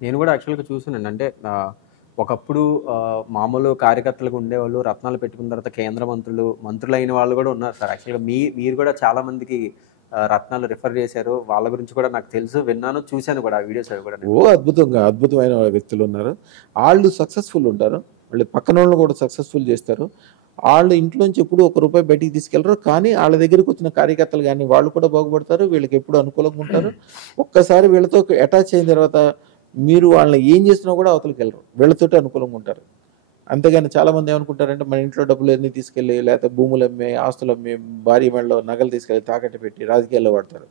నేను గూడా యాక్చువల్‌గా చూసానండి. అంటే ఒకప్పుడు మామూలు కార్యకర్తలుగా ఉండేవాళ్ళు. రత్నాలు పెట్టుకున్న తర్వాత కేంద్ర మంత్రులు, మంత్రులైన వాళ్ళు గూడా ఉన్నారు సార్. యాక్చువల్‌గా మీరు గూడా చాలా మందికి రత్నాలు రిఫర్ చేశారు. వాళ్ళ గురించి కూడా నాకు తెలుసు. విన్నాను, చూసాను కూడా ఆ వీడియోస్ అవి కూడా నేను. అద్భుతంగా అద్భుతమైన వ్యక్తులున్నారు. ఆళ్ళు సక్సెస్‌ఫుల్ ఉంటారు. వాళ్ళు పక్కనోళ్ళని కూడా సక్సెస్‌ఫుల్ చేస్తారు. ఆళ్ళు ఇంట్లోంచి ఎప్పుడు ఒక్క రూపాయి బయటికి తీసుకెళ్లరు. కానీ ఆళ్ళ దగ్గరికొచ్చిన కార్యకర్తలు గాని, వాళ్ళు కూడా బాగుపడతారు. వీళ్ళకెప్పుడు అనుకూలంగా ఉంటారు. ఒక్కసారి వీళ్ళతో అటాచ్ అయిన తర్వాత మీరు వాళ్ళని ఏం చేసినా కూడా అవతలకెళ్ళరు. వీళ్ళతోటే అనుకూలంగా ఉంటారు. అంతేగాని చాలామంది ఏమనుకుంటారంటే, మన ఇంట్లో డబ్బులన్నీ తీసుకెళ్ళి, లేకపోతే భూములమ్మి, ఆస్తులమ్మి, భార్య మెడలో నగలు తీసుకెళ్ళి తాకట్టు పెట్టి రాజకీయాల్లో వాడతారు.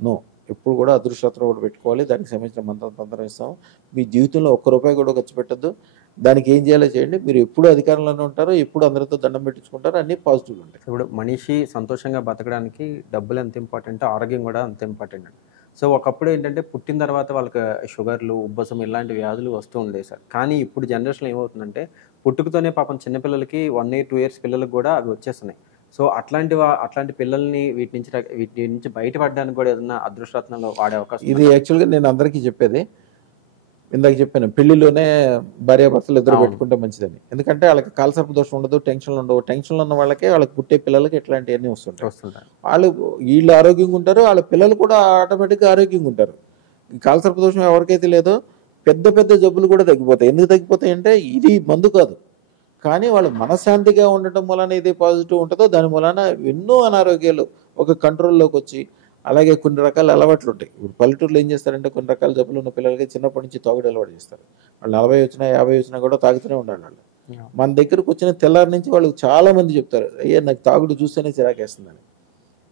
నో. ఎప్పుడు కూడా అదృష్టపత్రం ఒకటి పెట్టుకోవాలి. దానికి సంబంధించిన మంత్రం తంత్రం ఇస్తాం. మీ జీవితంలో ఒక్క రూపాయి కూడా ఖర్చు పెట్టొద్దు. దానికి ఏం చేయాలో చేయండి. మీరు ఎప్పుడు అధికారంలోనే ఉంటారు. ఎప్పుడు అందరితో దండం పెట్టించుకుంటారు. అన్నీ పాజిటివ్‌గా ఉంటాయి. ఇప్పుడు మనిషి సంతోషంగా బతకడానికి డబ్బులు ఎంత ఇంపార్టెంటో ఆరోగ్యం గూడా అంత ఇంపార్టెంట్ అండి. సో, ఒకప్పుడు ఏంటంటే పుట్టిన తర్వాత వాళ్ళకి షుగర్‌లు, ఉబ్బసం ఇలాంటి వ్యాధులు వస్తూ ఉండేవి సార్. కానీ ఇప్పుడు జనరేషన్‌లో ఏమవుతుందంటే పుట్టుకతోనే పాపం చిన్న పిల్లలకి 1 ఇయర్, 2 ఇయర్స్ పిల్లలకి గూడా అవి వచ్చేస్తున్నాయి. సో, అట్లాంటి పిల్లల్ని వీటి నుంచి బయటపడడానికి గూడా ఏదన్నా అదృష్టరత్నాలు వాడే అవకాశం ఇది ఉందా? యాక్చువల్‌గా నేను అందరికీ చెప్పేది. ఇందాక చెప్పాను. పెళ్లిలోనే భార్యాభర్తలు ఇద్దరు అవును. పెట్టుకుంటే మంచిదని. ఎందుకంటే ఆళ్ళకి కాలసర్ప దోషం ఉండదు. టెన్షన్‌లు ఉండవు. టెన్షన్‌లు ఉన్న వాళ్ళకే వాళ్ళకి పుట్టే పిల్లలకి ఇట్లాంటియన్నీ వస్తుంటాయి. వస్తుంటాయి. వీళ్ళు ఆరోగ్యంగా ఉంటారు. ఆళ్ళ పిల్లలు కూడా ఆటోమేటిక్‌గా ఆరోగ్యంగా ఉంటారు. ఈ కాలసర్ప దోషం ఎవరికైతే లేదో పెద్ద పెద్ద జబ్బులు కూడా తగ్గిపోతాయి. ఎందుకు తగ్గిపోతాయంటే ఇది మందు కాదు. కానీ వాళ్ళు మనశ్శాంతిగా ఉండటం వలన ఇది పాజిటివ్ ఉంటదో దాని మూలాన ఎన్నో అనారోగ్యాలు ఒక కంట్రోల్‌లోకొచ్చి అలాగే కొన్ని రకాల అలవాట్లుంటాయి. ఇప్పుడు పల్లెటూరులో ఏం చేస్తారంటే కొన్ని రకాల జబ్బులున్న పిల్లలకి చిన్నప్పటి నుంచి తాగుడు అలవాటు చేస్తారు. వాళ్ళు 40 వచ్చినా, 50 వచ్చినా కూడా తాగుతూనే ఉండాలి వాళ్ళు. యాహ్! మన దగ్గరకొచ్చిన తెల్లారి నుంచి వాళ్ళు చాలా మంది చెప్తారు. అయ్యా నాకు తాగుడు చూస్తేనే చిరాకేస్తుందని.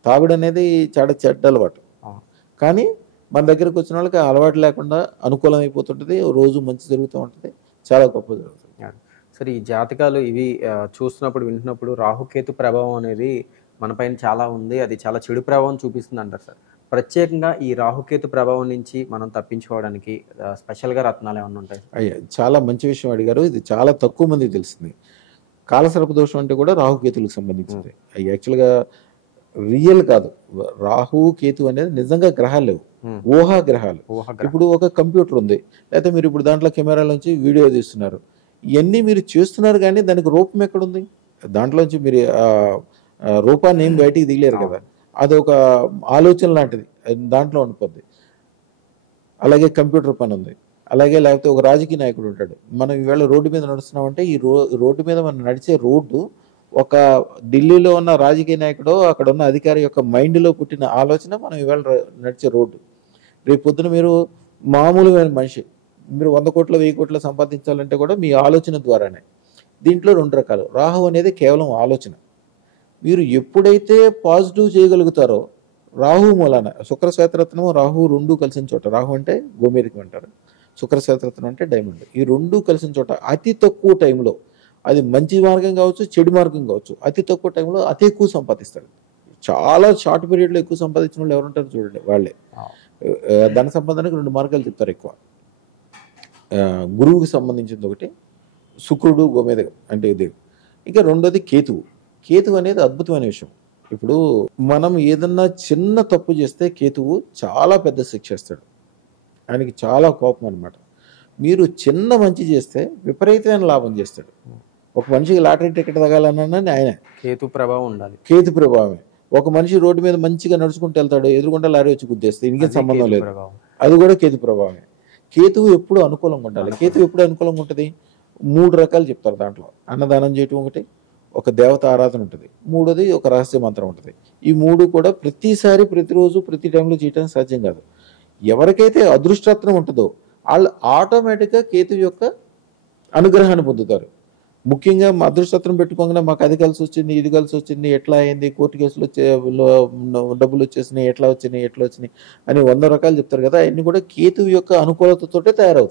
తాగుడనేది చాలా చెడ్డ అలవాటు. అవును. కానీ మన దగ్గరకొచ్చిన వాళ్ళకి ఆ అలవాటు లేకుండా అనుకూలమైపోతుంటది. రోజు మంచి జరుగుతూ ఉంటది. చాలా గొప్ప జరుగుతుంది. యాహ్! సరే, ఈ జాతకాలు ఇవి చూస్తున్నప్పుడు, వింటున్నప్పుడు రాహుకేతు ప్రభావం అనేది మన పైన చాలా ఉంది. అది చాలా చెడు ప్రభావం చూపిస్తుందంటారు సార్. ప్రత్యేకంగా ఈ రాహుకేతు ప్రభావం నుంచి మనం తప్పించుకోవడానికి స్పెషల్‌గా రత్నాలేమన్నా ఉంటాయా? అయ్యా! చాలా మంచి విషయం అడిగారు. ఇది చాలా తక్కువ మందికి తెలిసింది. కాలసర్ప దోషం అంటే కూడా రాహుకేతువులకు సంబంధించింది. అయి యాక్చువల్‌గా రియల్ కాదు. రాహు, కేతు అనేది నిజంగా గ్రహాలు లేవు. హ్మ్. ఊహా గ్రహాలు. ఊహాగ్రహం. ఇప్పుడు ఒక కంప్యూటర్ ఉంది. లేకపోతే మీరు ఇప్పుడు దాంట్లో కెమెరాలోంచి వీడియో తీస్తున్నారు. ఇయన్నీ మీరు చేస్తున్నారు గానీ దానికి రూపం ఎక్కడుంది? దాంట్లోంచి మీరు రూపాన్ని ఏం బయటికి తీయలేరు కదా! అవును. అదొక ఆలోచన లాంటిది. దాంట్లో ఉండిపోద్ది. అలాగే కంప్యూటర్ పనుంది. అలాగే లేకపోతే ఒక రాజకీయ నాయకుడు ఉంటాడు. మనం ఈవేళ రోడ్డు మీద నడుస్తున్నామంటే ఈ రోడ్డు మీద మనం నడిచే రోడ్డు ఒక ఢిల్లీలో ఉన్న రాజకీయ నాయకుడో, అక్కడున్న అధికారి యొక్క మైండ్‌లో పుట్టిన ఆలోచన మనం ఈవేళ నడిచే రోడ్డు. రేపు పొద్దున మీరు మామూలుమైన మనిషి. మీరు 100,00,00,000, 1000,00,00,000 సంపాదించాలంటే కూడా మీ ఆలోచన ద్వారానే. దీంట్లో 2 రకాలు. రాహు అనేది కేవలం ఆలోచన. మీరు ఎప్పుడైతే పాజిటివ్ చేయగలుగుతారో రాహు మూలాన శుక్ర శ్వేతరత్నం, రాహు 2 కలిసిన చోట. రాహు అంటే గోమేధికం అంటారు. శుక్ర శ్వేతరత్నం అంటే డైమండ్. ఈ 2 కలిసిన చోట అతి తక్కువ టైంలో అది మంచి మార్గం కావచ్చు, చెడు మార్గం కావచ్చు. అతి తక్కువ టైంలో అతి ఎక్కువ సంపాదిస్తారు. చాలా షార్ట్ పీరియడ్‌లో ఎక్కువ సంపాదించిన వాళ్ళు ఎవరుంటారో చూడండి వాళ్ళే. అవును. ధన సంపాదనకు 2 మార్గాలు చెప్తారు ఎక్కువ. గురువుకి సంబంధించింది ఒకటి, శుక్రుడు గోమేధికం అంటే ఇది. ఇక రెండోది కేతువు. కేతువు అనేది అద్భుతమైన విషయం. ఇప్పుడు మనం ఏదన్నా చిన్న తప్పు చేస్తే కేతువు చాలా పెద్ద శిక్ష ఇస్తాడు. ఆయనకి చాలా కోపం అనమాట. మీరు చిన్న మంచి చేస్తే విపరీతమైన లాభం చేస్తాడు. ఒక మనిషికి లాటరీ టికెట్ తగాలన్నా ఆయనే. కేతు ప్రభావం ఉండాలి. కేతు ప్రభావమే. ఒక మనిషి రోడ్డు మీద మంచిగా నడుచుకుంటూ వెళ్తాడు. ఎదురుగుండా లారీ వచ్చి గుద్దేస్తే ఇంకేం అది సంబంధం కేతు లేదు. ప్రభావం. అది కూడా కేతు ప్రభావమే. కేతువు ఎప్పుడు అనుకూలంగా ఉండాలి. కేతువు ఎప్పుడు అనుకూలంగా ఉంటది? 3 రకాలు చెప్తారు దాంట్లో. అన్నదానం చేయటం ఒకటి, ఒక దేవత ఆరాధన ఉంటది. మూడోది ఒక రహస్య మంత్రం ఉంటది. ఈ 3 కూడా ప్రతిసారి, ప్రతిరోజు, ప్రతి టైంలో చేయడానికి సాధ్యం కాదు. ఎవరికైతే అదృష్టరత్నం ఉంటదో ఆళ్ళు ఆటోమేటిక్‌గా కేతువు యొక్క అనుగ్రహాన్ని పొందుతారు. ముఖ్యంగా మా అదృష్టరత్నం పెట్టుకోగానే మాకు అది కలిసొచ్చింది, ఇది కలిసొచ్చింది, ఎట్లా అయింది, కోర్టు కేసులు డబ్బులొచ్చేసినాయి, ఎట్లా వచ్చినాయి అని 100 రకాలు చెప్తారు కదా! అయన్నీ కూడా కేతువు యొక్క అనుకూలతతోటే తయారవుతాయి.